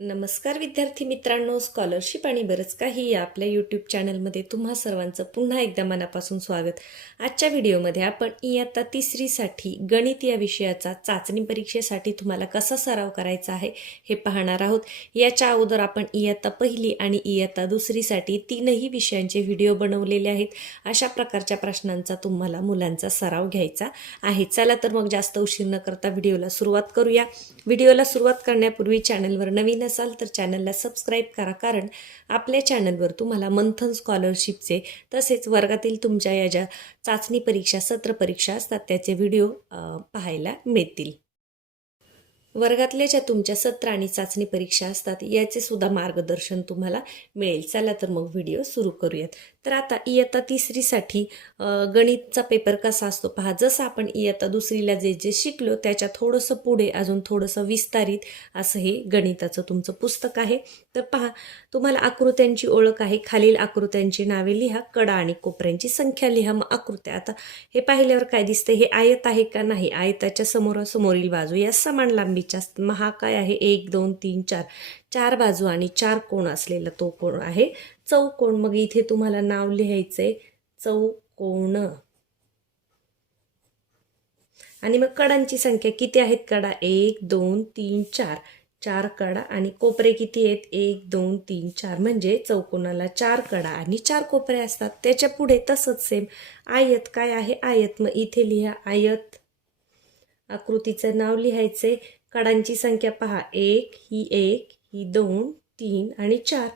नमस्कार विद्यार्थी मित्रांनो स्कॉलरशिप आणि बरंच काही या आपल्या यूट्यूब चॅनलमध्ये तुम्हा सर्वांचं पुन्हा एकदा मनापासून स्वागत. आजच्या व्हिडिओमध्ये आपण इयत्ता तिसरीसाठी गणित या विषयाचा चाचणी परीक्षेसाठी तुम्हाला कसा सराव करायचा आहे हे पाहणार आहोत. याच्या अगोदर आपण इयत्ता पहिली आणि इयत्ता दुसरीसाठी तीनही विषयांचे व्हिडिओ बनवलेले आहेत. अशा प्रकारच्या प्रश्नांचा तुम्हाला मुलांचा सराव घ्यायचा आहे. चला तर मग जास्त उशीर न करता व्हिडिओला सुरुवात करूया. व्हिडिओला सुरुवात करण्यापूर्वी चॅनलवर नवीन नसाल तर चॅनलला सबस्क्राईब करा. कारण आपल्या चॅनलवर तुम्हाला मंथन स्कॉलरशिपचे तसेच वर्गातील तुमच्या या ज्या चाचणी परीक्षा सत्र परीक्षा असतात त्याचे व्हिडिओ पाहायला मिळतील. वर्गातल्या ज्या तुमच्या सत्र आणि चाचणी परीक्षा असतात याचे सुद्धा मार्गदर्शन तुम्हाला मिळेल. चला तर मग व्हिडिओ सुरू करूयात. तर आता इयत्ता तिसरीसाठी गणितचा पेपर कसा असतो पहा. जसं आपण इयत्ता दुसरीला जे जे शिकलो त्याच्या थोडंसं पुढे अजून थोडंसं विस्तारित असं हे गणिताचं तुमचं पुस्तक आहे. तर पहा तुम्हाला आकृत्यांची ओळख आहे. खालील आकृत्यांची नावे लिहा कडा आणि कोपऱ्यांची संख्या लिहा. मग आकृत्या. आता हे पाहिल्यावर काय दिसतं हे आयत आहे का नाही? आयताच्या समोरासमोरील बाजू या समान लांबीच्या असतात. मग हा काय आहे? एक दोन तीन चार. चार बाजू आणि चार कोण असलेला तो कोण आहे. चौकोण मग इथे तुम्हाला नाव लिहायचं आहे चौकोण आणि मग कडांची संख्या किती आहेत? कडा एक दोन तीन चार. चार कडा आणि कोपरे किती आहेत? एक दोन तीन चार. म्हणजे चौकोनाला चार कडा आणि चार कोपरे असतात. त्याच्या पुढे तसंच सेम आयत काय आहे? आयत. मग इथे लिहा आयत. आकृतीचं नाव लिहायचे कडांची संख्या पहा. एक ही एक ही दोन तीन आणि चार.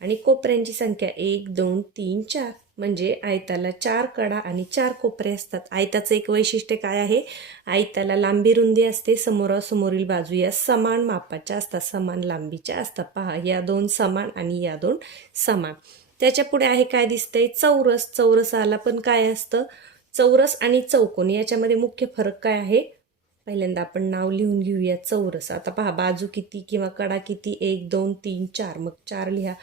आणि कोपऱ्यांची संख्या एक दोन तीन चार. म्हणजे आयताला चार कडा आणि चार कोपरे असतात. आयताचं एक वैशिष्ट्य काय आहे? आयताला लांबी रुंदी असते समोरासमोरील बाजू या समान मापाच्या असतात समान लांबीच्या असतात. पहा या दोन समान आणि या दोन समान. त्याच्या पुढे आहे काय दिसतंय? चौरस. चौरसाला पण काय असतं? चौरस आणि चौकोन याच्यामध्ये मुख्य फरक काय आहे? पहिल्यांदा आपण नाव लिहून घेऊया चौरस. आता पहा बाजू किती किंवा कडा किती? एक दोन तीन चार. मग चार लिहा.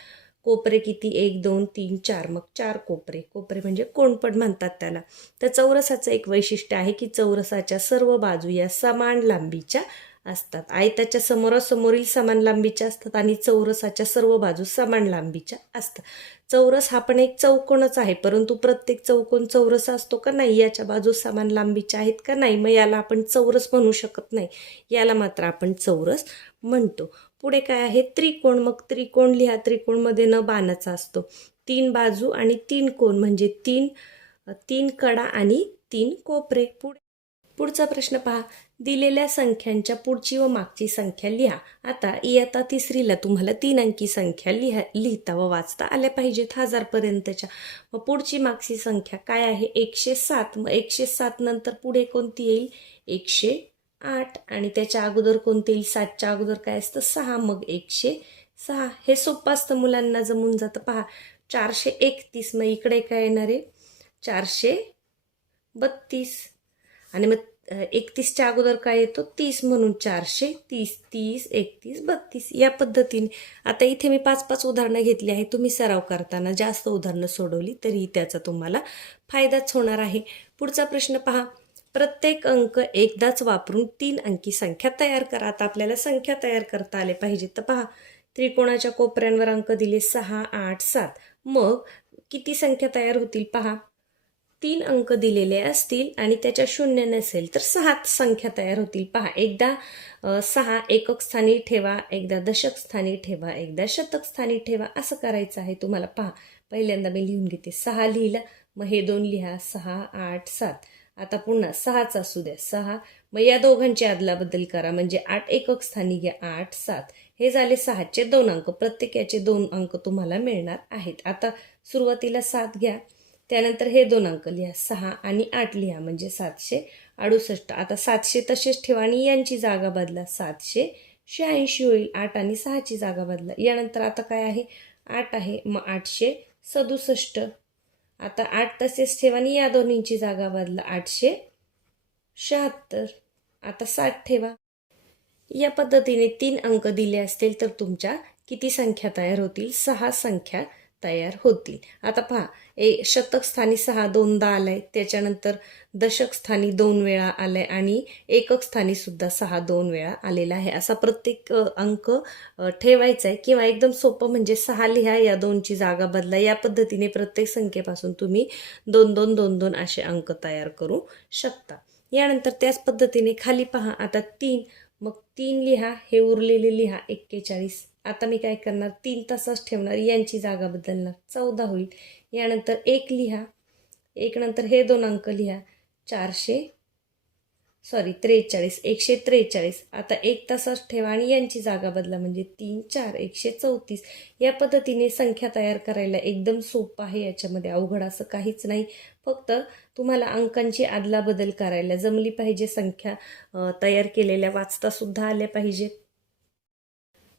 कोपरे किती? एक दोन तीन चार. मग चार कोपरे. कोपरे म्हणजे कोणपण म्हणतात त्याला. तर चौरसाचं एक वैशिष्ट्य आहे की चौरसाच्या सर्व बाजू या समान लांबीच्या असतात. आयताच्या समोरासमोरील समान लांबीच्या असतात आणि चौरसाच्या सर्व बाजू समान लांबीच्या असतात. चौरस हा पण एक चौकोनच आहे. परंतु प्रत्येक चौकोन चौरस असतो का नाही? याच्या बाजू समान लांबीच्या आहेत का नाही? मग याला आपण चौरस म्हणू शकत नाही. याला मात्र आपण चौरस म्हणतो. पुढे काय आहे? त्रिकोण. मग त्रिकोण लिहा. त्रिकोणमध्ये न बाणाचा असतो. तीन बाजू आणि तीन कोण म्हणजे तीन तीन कडा आणि तीन कोपरे. पुढे पुढचा प्रश्न पहा. दिलेल्या संख्यांच्या पुढची व मागची संख्या लिहा. आता इयत्ता तिसरीला तुम्हाला तीन अंकी संख्या लिहा लिहिता व वाचता आल्या पाहिजेत हजारपर्यंतच्या. मग पुढची मागची संख्या काय आहे? एकशे सात. मग एकशे सात नंतर पुढे कोणती येईल? एकशे आठ आणि त्याच्या अगोदर कोणते येईल सातच्या अगोदर काय असतं? सहा मग एकशे सहा. हे सोपं असतं मुलांना जमून जातं. पहा चारशे एकतीस मग इकडे काय येणार आहे? चारशे बत्तीस. आणि मग एकतीसच्या अगोदर काय येतो? तीस म्हणून चारशे तीस तीस एकतीस बत्तीस. या पद्धतीने. आता इथे मी पाच पाच उदाहरणं घेतली आहे. तुम्ही सराव करताना जास्त उदाहरणं सोडवली तरी त्याचा तुम्हाला फायदाच होणार आहे. पुढचा प्रश्न पहा. प्रत्येक अंक एकदाच वापरून तीन अंकी संख्या तयार करा. आता आपल्याला संख्या तयार करता आले पाहिजे. तर पहा त्रिकोणाच्या कोपऱ्यांवर अंक दिले सहा आठ सात. मग किती संख्या तयार होतील पहा? तीन अंक दिलेले असतील आणि त्याच्या शून्य नसेल तर सहा संख्या तयार होतील पहा. एकदा सहा एकक स्थानी ठेवा एकदा दशक स्थानी ठेवा एकदा शतक स्थानी ठेवा. असं करायचं आहे तुम्हाला. पहा पहिल्यांदा मी लिहून घेते. सहा लिहिला मग हे दोन लिहा. सहा आठ सात. आता पुन्हा सहाच असू द्या. सहा. मग या दोघांची अदलाबदल करा. म्हणजे आठ एकक स्थानी घ्या आठ सात. हे झाले सहाचे दोन अंक. प्रत्येक याचे दोन अंक तुम्हाला मिळणार आहेत. आता सुरुवातीला सात घ्या. त्यानंतर हे दोन अंक लिहा. सहा आणि आठ लिहा. म्हणजे सातशे अडुसष्ट. आता सातशे तसेच ठेवा आणि यांची जागा बदला. सातशे शहाऐंशी होईल. आठ आणि सहाची जागा बदला. यानंतर आता काय आहे? आठ आहे. मग आठशे सदुसष्ट. आता आठ तसेच ठेवा आणि या दोन्हींची जागा बदला. आठशे शहात्तर. आता साठ ठेवा. या पद्धतीने तीन अंक दिले असतील तर तुमच्या किती संख्या तयार होतील? सहा संख्या. तयार होतील. आता पहा ए शतक स्थानी सहा दोनदा आलाय त्याच्यानंतर दशक स्थानी दोन वेळा आलाय आणि एकक स्थानी सुद्धा सहा दोन वेळा आलेला आहे. असा प्रत्येक अंक ठेवायचा आहे किंवा एकदम सोपं म्हणजे सहा लिहा या दोनची जागा बदला. या पद्धतीने प्रत्येक संख्येपासून तुम्ही दोन दोन दोन दोन असे अंक तयार करू शकता. यानंतर त्याच पद्धतीने खाली पहा. आता तीन मग तीन लिहा हे उरलेले लिहा. एक्केचाळीस आता मी काय करणार? तीन तासच ठेवणार. यांची जागा बदलणार. चौदा होईल. यानंतर एक लिहा. एक नंतर हे दोन अंक लिहा. चारशे सॉरी त्रेचाळीस. एकशे त्रेचाळीस. आता एक तासच ठेवा आणि यांची जागा बदला. म्हणजे तीन चार एकशे चौतीस. या पद्धतीने संख्या तयार करायला एकदम सोपं आहे याच्यामध्ये. अवघड असं काहीच नाही. फक्त तुम्हाला अंकांची आदलाबदल करायला जमली पाहिजे. संख्या तयार केलेल्या वाचतासुद्धा आल्या पाहिजेत.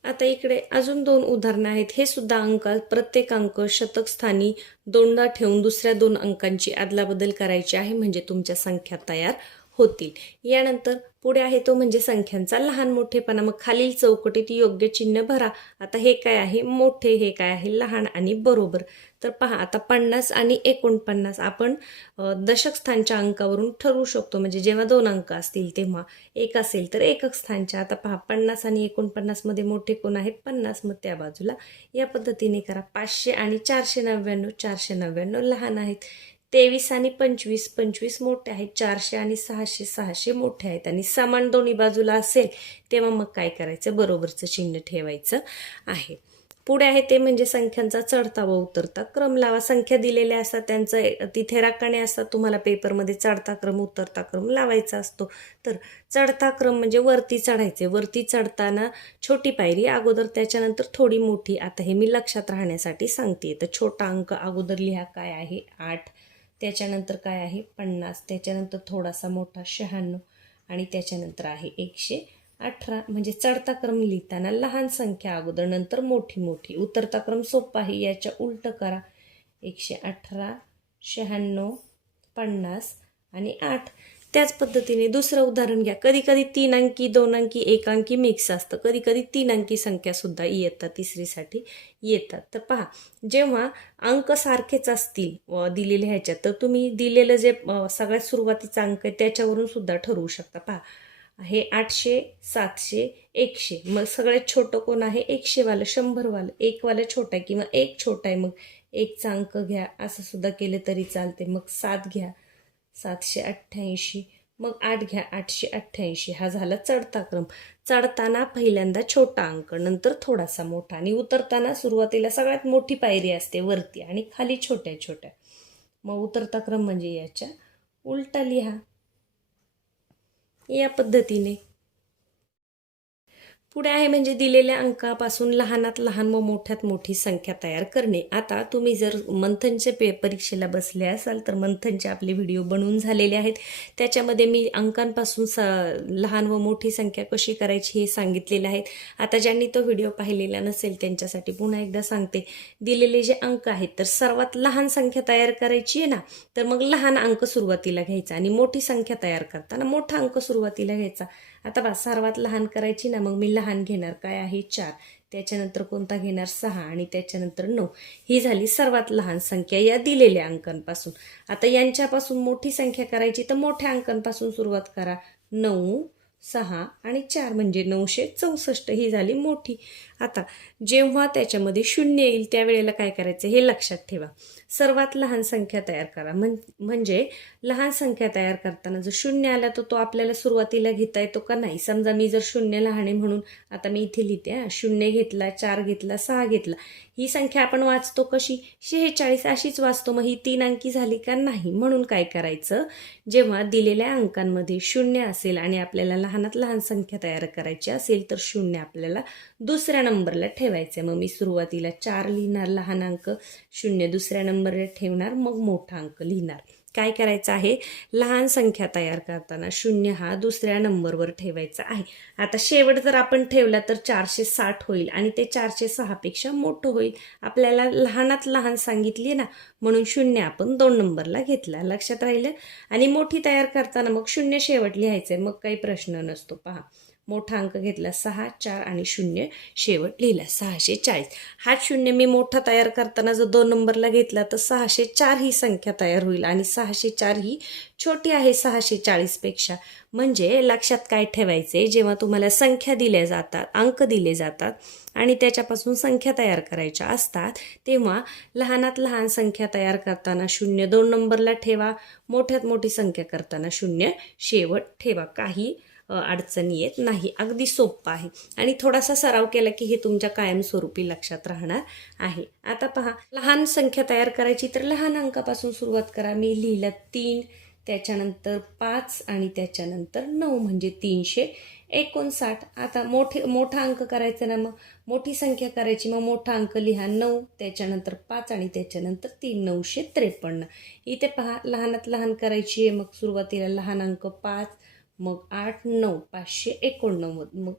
आता इकडे अजून दोन उदाहरणं आहेत. हे सुद्धा अंक प्रत्येक अंक शतकस्थानी दोनदा ठेवून दुसऱ्या दोन अंकांची आदलाबदल करायची आहे म्हणजे तुमच्या संख्या तयार होतील. यानंतर पुढे आहे तो म्हणजे संख्यांचा लहान मोठेपणा. मग खालील चौकटीत योग्य चिन्ह भरा. आता हे काय आहे? मोठे हे काय आहे? लहान आणि बरोबर. तर पहा आता पन्नास आणि एकोणपन्नास आपण दशक स्थानच्या अंकावरून ठरवू शकतो. म्हणजे जेव्हा दोन अंक असतील तेव्हा. एक असेल तर एकक स्थानच्या. आता पहा पन्नास आणि एकोणपन्नासमध्ये मोठे कोण आहेत पन्नास. मग त्या बाजूला. या पद्धतीने करा. पाचशे आणि चारशे नव्याण्णव चारशे नव्याण्णव लहान आहेत. तेवीस आणि पंचवीस पंचवीस मोठे आहेत चारशे आणि सहाशे सहाशे मोठे आहेत. आणि समान दोन्ही बाजूला असेल तेव्हा मग काय करायचं? बरोबरचं चिन्ह ठेवायचं आहे. पुढे आहे ते म्हणजे संख्यांचा चढता व उतरता क्रम. लावा संख्या दिलेल्या असतात त्यांचं तिथे राखणे असतात तुम्हाला पेपरमध्ये चढता क्रम उतरता क्रम लावायचा असतो. तर चढता क्रम म्हणजे वरती चढायचे. वरती चढताना छोटी पायरी अगोदर त्याच्यानंतर थोडी मोठी. आता हे मी लक्षात राहण्यासाठी सांगते तर छोटा अंक अगोदर लिहा काय आहे? आठ त्याच्यानंतर काय आहे? पन्नास. त्याच्यानंतर थोडासा मोठा शहाण्णव. आणि त्याच्यानंतर आहे एकशे अठरा. म्हणजे चढता क्रम लिहिताना लहान संख्या अगोदर नंतर मोठी मोठी. उतरता क्रम सोपा आहे. याच्या उलट करा. एकशे अठरा शहाण्णव पन्नास आणि आठ. त्याच पद्धतीने दुसरं उदाहरण घ्या. कधी कधी तीन अंकी दोन अंकी एक अंकी मिक्स असतं. कधी कधी तीन अंकी संख्यासुद्धा येतात तिसरीसाठी येतात. तर पहा जेव्हा अंक सारखेच असतील दिलेले ह्याच्यात तर तुम्ही दिलेलं जे सगळ्यात सुरुवातीचा अंक आहे त्याच्यावरून सुद्धा ठरवू शकता. पहा हे आठशे सातशे एकशे. मग सगळ्यात छोटं कोण आहे? एकशेवालं शंभरवालं. एकवालं छोटं आहे किंवा एक छोटा आहे मग एकचा अंक घ्या. असं सुद्धा केलं तरी चालते मग सात घ्या. सातशे अठ्ठ्याऐंशी. मग आठ घ्या आठशे अठ्ठ्याऐंशी. हा झाला चढता क्रम. चढताना पहिल्यांदा छोटा अंक नंतर थोडासा मोठा. आणि उतरताना सुरुवातीला सगळ्यात मोठी पायरी असते वरती आणि खाली छोट्या छोट्या. मग उतरता क्रम म्हणजे याच्या. उलटा लिहा. या पद्धतीने. पुढे आहे म्हणजे दिलेल्या अंकापासून लहानात लहान व मोठ्यात मोठी संख्या तयार करणे. आता तुम्ही जर मंथनचे पे परीक्षेला बसले असाल तर मंथनचे आपले व्हिडिओ बनवून झालेले आहेत. त्याच्यामध्ये मी अंकांपासून स लहान व मोठी संख्या कशी करायची हे सांगितलेलं आहेत. आता ज्यांनी तो व्हिडिओ पाहिलेला नसेल त्यांच्यासाठी पुन्हा एकदा सांगते. दिलेले जे अंक आहेत तर सर्वात लहान संख्या तयार करायची आहे ना तर मग लहान अंक सुरुवातीला घ्यायचा आणि मोठी संख्या तयार करताना मोठा अंक सुरुवातीला घ्यायचा. आता बा सर्वात लहान करायची ना मग मी लहान घेणार काय आहे? चार. त्याच्यानंतर कोणता घेणार? सहा आणि त्याच्यानंतर नऊ. ही झाली सर्वात लहान संख्या या दिलेल्या अंकांपासून. आता यांच्यापासून मोठी संख्या करायची तर मोठ्या अंकांपासून सुरुवात करा. नऊ सहा आणि चार म्हणजे नऊशे चौसष्ट. ही झाली मोठी. आता जेव्हा त्याच्यामध्ये शून्य येईल त्यावेळेला काय करायचं हे लक्षात ठेवा. सर्वात लहान संख्या तयार करा. म्हण म्हणजे लहान संख्या तयार करताना जर शून्य आला तर तो आपल्याला सुरुवातीला घेता येतो का नाही? समजा मी जर शून्य लहान आहे म्हणून आता मी इथे लिहिते शून्य घेतला चार घेतला सहा घेतला ही संख्या आपण वाचतो कशी? शेहेचाळीस अशीच वाचतो मग ही तीन अंकी झाली का नाही? म्हणून काय करायचं? जेव्हा दिलेल्या अंकांमध्ये शून्य असेल आणि आपल्याला लहानात लहान संख्या तयार करायची असेल तर शून्य आपल्याला दुसऱ्या नंबरला ठेवायचं मग मी सुरुवातीला चार लिहिणार लहान अंक शून्य दुसऱ्या नंबरला ठेवणार मग मोठा अंक लिहिणार. काय करायचं आहे? लहान संख्या तयार करताना शून्य हा दुसऱ्या नंबरवर ठेवायचा आहे. आता शेवट जर आपण ठेवला तर चारशे साठ होईल आणि ते चारशे सहापेक्षा मोठं होईल. आपल्याला लहानात लहान सांगितली ना म्हणून शून्य आपण दोन नंबरला घेतला. लक्षात राहिलं? आणि मोठी तयार करताना मग शून्य शेवट लिहायचंय. मग काही प्रश्न नसतो. पहा. मोठा अंक घेतला सहा चार आणि शून्य. शेवट लिहिला सहाशे चाळीस. हा शून्य मी मोठा तयार करताना जर दोन नंबरला घेतला तर सहाशे चार ही संख्या तयार होईल आणि सहाशे चार ही छोटी आहे सहाशे चाळीसपेक्षा म्हणजे लक्षात काय ठेवायचे जेव्हा तुम्हाला संख्या दिल्या जातात अंक दिले जातात आणि त्याच्यापासून संख्या तयार करायच्या असतात तेव्हा लहानात लहान संख्या तयार करताना शून्य. दोन नंबरला ठेवा मोठ्यात मोठी संख्या करताना शून्य. शेवट ठेवा. काही अडचणी येत नाही अगदी सोपं आहे. आणि थोडासा सराव केला की हे तुमच्या कायमस्वरूपी लक्षात राहणार आहे. आता पहा लहान संख्या तयार करायची तर लहान अंकापासून सुरुवात करा. मी लिहिलं तीन त्याच्यानंतर पाच आणि त्याच्यानंतर नऊ म्हणजे तीनशे एकोणसाठ. आता मोठे मोठा अंक करायचा ना मग? मोठी संख्या करायची मग मोठा अंक लिहा नऊ त्याच्यानंतर पाच आणि त्याच्यानंतर तीन नऊशे त्रेपन्न. इथे पहा लहानात लहान करायची आहे मग सुरुवातीला लहान अंक पाच मग आठ नऊ पाचशे एकोणनव्वद. मग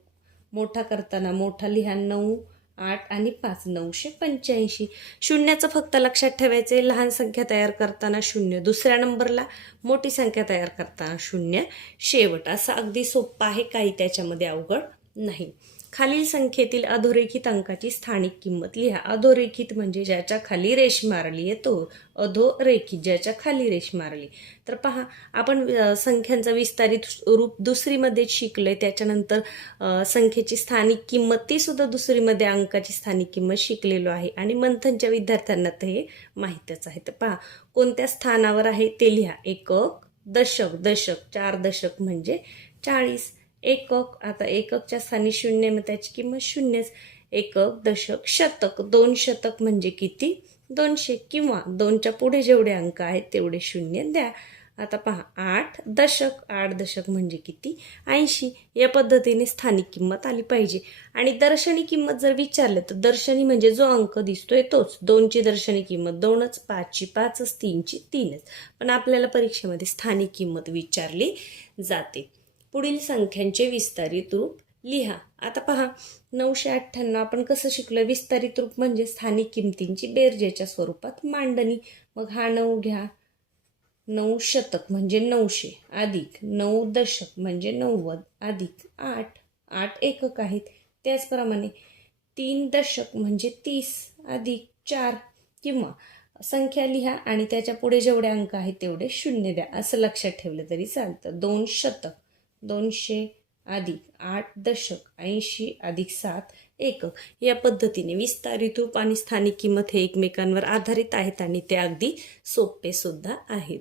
मोठा करताना मोठा लिहा नऊ आठ आणि पाच नऊशे पंच्याऐंशी. शून्याचं फक्त लक्षात ठेवायचं आहे लहान संख्या तयार करताना शून्य. दुसऱ्या नंबरला मोठी संख्या तयार करताना शून्य. शेवट असं अगदी सोपं आहे. काही त्याच्यामध्ये अवघड नाही. खालील संख्येतील अधोरेखित अंकाची स्थानिक किंमत लिहा. अधोरेखित म्हणजे ज्याच्या खाली रेष मारली आहे तो अधोरेखित ज्याच्या खाली रेष मारली. तर पहा आपण संख्यांचा विस्तारित रूप दुसरीमध्ये शिकलोय त्याच्यानंतर संख्येची स्थानिक किंमत ती सुद्धा दुसरीमध्ये अंकाची स्थानिक किंमत शिकलेलो आहे. आणि मंथनच्या विद्यार्थ्यांना तर हे माहीतच आहे. तर पहा कोणत्या स्थानावर आहे ते लिहा. एकक दशक दशक चार दशक म्हणजे चाळीस. एकक आता एककच्या स्थानी शून्य मग त्याची किंमत शून्यच. एकक दशक शतक. दोन शतक म्हणजे किती? दोनशे किंवा दोनच्या पुढे जेवढे अंक आहेत तेवढे शून्य द्या. आता पहा आठ दशक आठ दशक म्हणजे किती? ऐंशी. या पद्धतीने स्थानिक किंमत आली पाहिजे. आणि दर्शनी किंमत जर विचारलं तर दर्शनी म्हणजे जो अंक दिसतोय तोच. दोनची दर्शनी किंमत दोनच पाचची पाचच तीनची तीनच. पण आपल्याला परीक्षेमध्ये स्थानिक किंमत विचारली जाते. पुढील संख्यांचे विस्तारित रूप लिहा. आता पहा नऊशे अठ्ठ्याण्णव आपण कसं शिकलो विस्तारित रूप म्हणजे स्थानिक किमतींची बेरजेच्या स्वरूपात मांडणी. मग हा नऊ घ्या. नऊ शतक म्हणजे नऊशे. अधिक नऊ दशक म्हणजे नव्वद. अधिक आठ. आठ एकक आहेत. त्याचप्रमाणे तीन दशक म्हणजे तीस. अधिक चार किंवा संख्या लिहा आणि त्याच्या पुढे जेवढे अंक आहेत तेवढे शून्य द्या. असं लक्षात ठेवलं तरी चालतं. दोन शतक. दोनशे अधिक आठ दशक ऐंशी अधिक सात एकक. या पद्धतीने विस्तारित रूप आणि स्थानिक किंमत हे एकमेकांवर आधारित आहेत आणि ते अगदी सोपे सुद्धा आहेत.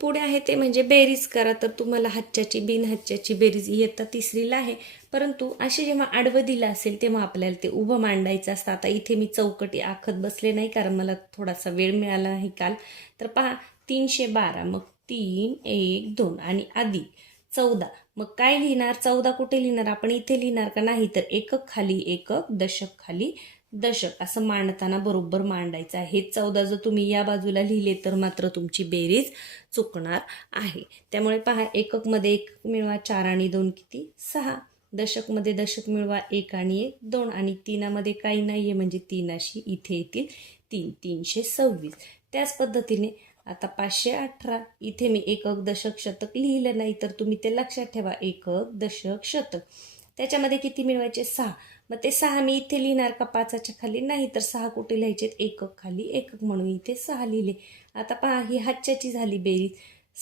पुढे आहे ते म्हणजे बेरीज करा. तर तुम्हाला हातच्याची बिनहातच्याची बेरीज इयत्ता तिसरीला आहे. परंतु अशी जेव्हा आडवं दिलं असेल तेव्हा आपल्याला ते उभं मांडायचं असतं. आता इथे मी चौकटी आखत बसले नाही कारण मला थोडासा वेळ मिळाला नाही काल. तर पहा तीनशे बारा मग तीन एक दोन आणि अधिक. चौदा. मग काय लिहिणार? चौदा कुठे लिहिणार? आपण इथे लिहिणार का? नाही तर एकक खाली एकक दशक खाली दशक. असं मांडताना बरोबर मांडायचं आहे. हे चौदा जर तुम्ही या बाजूला लिहिले तर मात्र तुमची बेरीज चुकणार आहे. त्यामुळे पहा एककमध्ये एक मिळवा चार आणि दोन किती? सहा. दशकमध्ये दशक मिळवा एक आणि एक दोन. आणि तीनामध्ये काही नाही आहे म्हणजे तीन अशी इथे येतील तीन. तीनशे सव्वीस. त्याच पद्धतीने आता पाचशे अठरा. इथे मी एकक दशक शतक लिहिलं नाही तर तुम्ही ते लक्षात ठेवा. एकक दशक शतक. त्याच्यामध्ये किती मिळवायचे? सहा. मग ते सहा मी इथे लिहिणार का पाचाच्या खाली? नाही तर सहा कुठे लिहायचे एकक खाली एकक म्हणून इथे सहा लिहिले. आता पहा ही हातच्याची झाली बेरीज.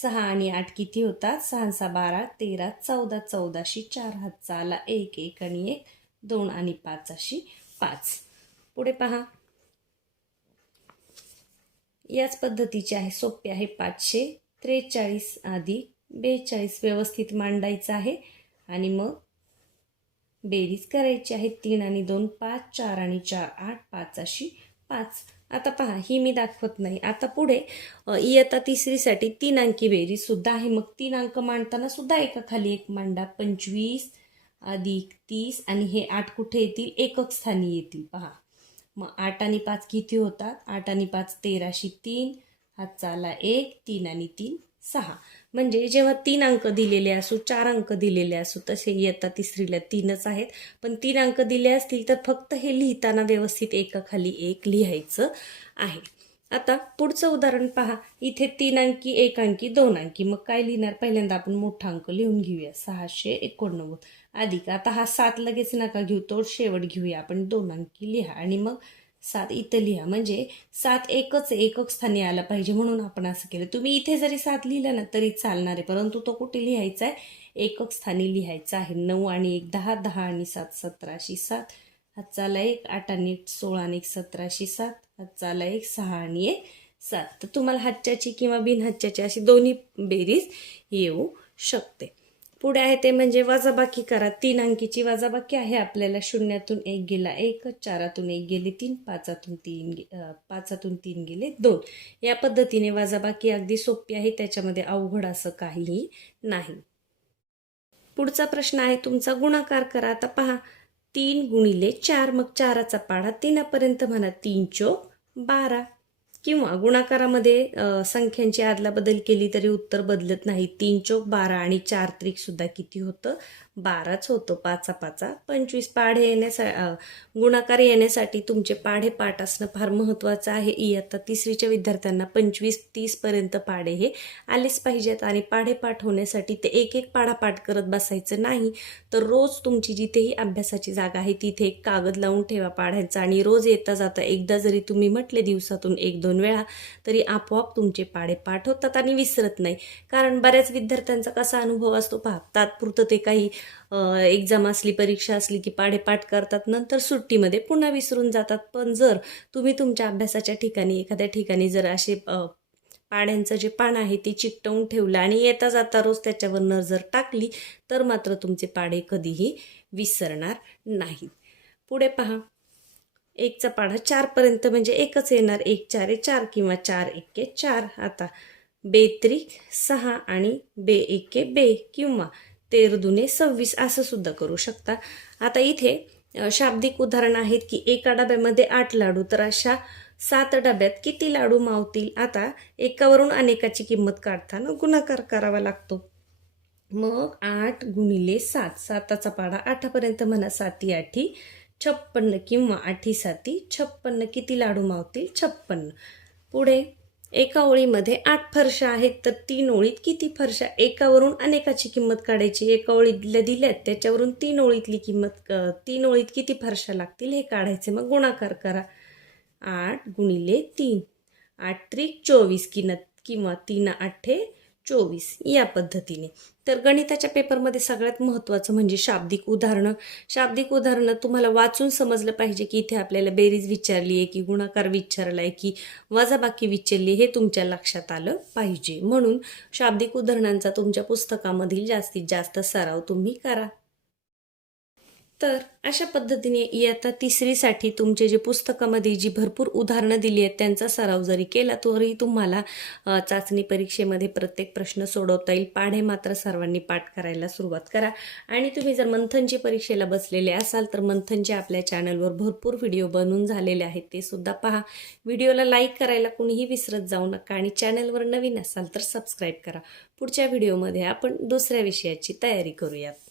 सहा आणि आठ किती होतात? सहा सहा बारा तेरा चौदा. चौदाशी चार हातचा आला एक एक आणि एक. दोन आणि पाच अशी पाच. पुढे पहा. याच पद्धतीचे आहे. सोपे आहे. पाचशे त्रेचाळीस आधी बेचाळीस व्यवस्थित मांडायचं आहे. आणि मग बेरीज करायची आहे. तीन आणि दोन पाच चार आणि चार आठ पाच अशी पाच. आता पहा ही मी दाखवत नाही. आता पुढे इयत्ता तिसरीसाठी तीन अंकी बेरीज सुद्धा आहे. मग तीन अंक मांडताना सुद्धा एका खाली एक मांडा. पंचवीस अधिक तीस आणि हे आठ कुठे येतील? एकक स्थानी येतील. पहा. मग आठ आणि पाच किती होतात? आठ आणि पाच तेराशी तीन. हातचा चाला एक तीन आणि तीन सहा. म्हणजे जेव्हा तीन अंक दिलेले असू चार अंक दिलेले असू तसे इयत्ता तिसरीला तीनच आहेत. पण तीन अंक दिले असतील तर फक्त हे लिहिताना व्यवस्थित एकाखाली एक लिहायचं आहे. आता पुढचं उदाहरण पहा. इथे तीन अंकी एक अंकी दोन अंकी. मग काय लिहिणार? पहिल्यांदा आपण मोठा अंक लिहून घेऊया. सहाशे एकोणनव्वद. अधिक आता हा सात लगेच नका घेऊ तो शेवट घेऊया. आपण दोन अंकी लिहा आणि मग सात इथं लिहा. म्हणजे सात एकच एकक स्थानी आला पाहिजे म्हणून आपण असं केलं. तुम्ही इथे जरी सात लिहिलं ना तरी चालणार आहे. परंतु तो कुठे लिहायचा आहे? एकक स्थानी लिहायचा आहे. नऊ आणि एक दहा दहा आणि सात सतराशे सात. हातचाला एक आठ आणि एक सोळा आणि एक सतराशे सात. हातचाला एक सहा आणि एक सात. तर तुम्हाला हातच्याची किंवा बिनहातच्याची अशी दोन्ही बेरीज येऊ शकते. पुढे आहे ते म्हणजे वजाबाकी करा. तीन अंकीची वजाबाकी आहे. आपल्याला शून्यातून एक गेला एक चारातून एक गेले तीन पाचातून तीन गे- पाचातून तीन गेले दोन. या पद्धतीने वजाबाकी अगदी सोपी आहे. त्याच्यामध्ये अवघड असं काहीही नाही. पुढचा प्रश्न आहे तुमचा. गुणाकार करा. आता पहा. तीन गुणिले चार. मग चाराचा पाढा तीनापर्यंत म्हणा तीन चोक बारा. किंवा गुणाकारामध्ये संख्यांची आदलाबदल केली तरी उत्तर बदलत नाही. तीन चोक बारा आणि चार त्रिक सुद्धा किती होतं? बाराच होतो पाचा पाचा पंचवीस पाढे येण्यासा गुणाकार येण्यासाठी तुमचे पाढे पाठ असणं फार महत्त्वाचं आहे. इयत्ता तिसरीच्या विद्यार्थ्यांना पंचवीस तीसपर्यंत पाढे हे आलेच पाहिजेत आणि पाढे पाठ होण्यासाठी ते एक एक पाढा पाठ करत बसायचं नाही. तर रोज तुमची जिथेही अभ्यासाची जागा आहे तिथे एक कागद लावून ठेवा पाढ्यांचा आणि रोज येता जाता एकदा जरी तुम्ही म्हटले दिवसातून एक दोन वेळा तरी आपोआप तुमचे पाढे पाठ होतात आणि विसरत नाही. कारण बऱ्याच विद्यार्थ्यांचा कसा अनुभव असतो पहा तात्पुरतं ते काही एक्झाम असली परीक्षा असली की पाढे पाठ करतात नंतर सुट्टीमध्ये पुन्हा विसरून जातात. पण जर तुम्ही तुमच्या अभ्यासाच्या ठिकाणी एखाद्या ठिकाणी जर असे अ, पाड्यांचं जे पान आहे ते चिकटवून ठेवलं आणि येता जाता रोज त्याच्यावर नजर टाकली तर मात्र तुमचे पाढे कधीही विसरणार नाहीत. पुढे पहा. एकचा पाढा चारपर्यंत म्हणजे एकच येणार. एक चार चार किंवा चार एके चार. आता बेत्रिक सहा आणि बे एके बे किंवा तेर दुने सव्वीस असं सुद्धा करू शकता. आता इथे शाब्दिक उदाहरण आहेत की एका डब्यामध्ये आठ लाडू तर अशा सात डब्यात किती लाडू मावतील? आता एकावरून अनेकाची किंमत काढताना गुणाकार करावा लागतो. मग आठ गुणिले सात साताचा पाडा आठापर्यंत म्हणा साती आठी छप्पन्न किंवा आठी साती छप्पन्न किती लाडू मावतील? छप्पन्न. पुढे एका ओळीमध्ये आठ फरशा आहेत तर तीन ओळीत किती फरशा? एकावरून अनेकाची किंमत काढायची. एका ओळीतल्या दिल्यात त्याच्यावरून तीन ओळीतली किंमत तीन ओळीत किती फरशा लागतील हे काढायचे. मग गुणाकार करा. आठ गुणिले तीन. आठ त्रिक चोवीस किंवा किंवा तीन आठे चोवीस या पद्धतीने. तर गणिताच्या पेपरमध्ये सगळ्यात महत्त्वाचं म्हणजे शाब्दिक उदाहरणं. शाब्दिक उदाहरणं तुम्हाला वाचून समजलं पाहिजे की इथे आपल्याला बेरीज विचारली आहे की गुणाकार विचारला आहे की वजाबाकी विचारली हे तुमच्या लक्षात आलं पाहिजे. म्हणून शाब्दिक उदाहरणांचा तुमच्या पुस्तकामधील जास्तीत जास्त सराव तुम्ही करा. तर अशा पद्धतीने इयत्ता तिसरीसाठी तुमचे जे पुस्तकामध्ये जी भरपूर उदाहरणं दिली आहेत त्यांचा सराव जरी केला तरी तुम्हाला चाचणी परीक्षेमध्ये प्रत्येक प्रश्न सोडवता येईल. पाढे मात्र सर्वांनी पाठ करायला सुरुवात करा. आणि तुम्ही जर मंथनची परीक्षेला बसलेले असाल तर मंथनचे आपल्या चॅनलवर भरपूर व्हिडिओ बनवून झालेले आहेत. ते सुद्धा पहा. व्हिडिओला लाईक करायला कुणीही विसरत जाऊ नका आणि चॅनलवर नवीन असाल तर सबस्क्राईब करा. पुढच्या व्हिडिओमध्ये आपण दुसऱ्या विषयाची तयारी करूयात.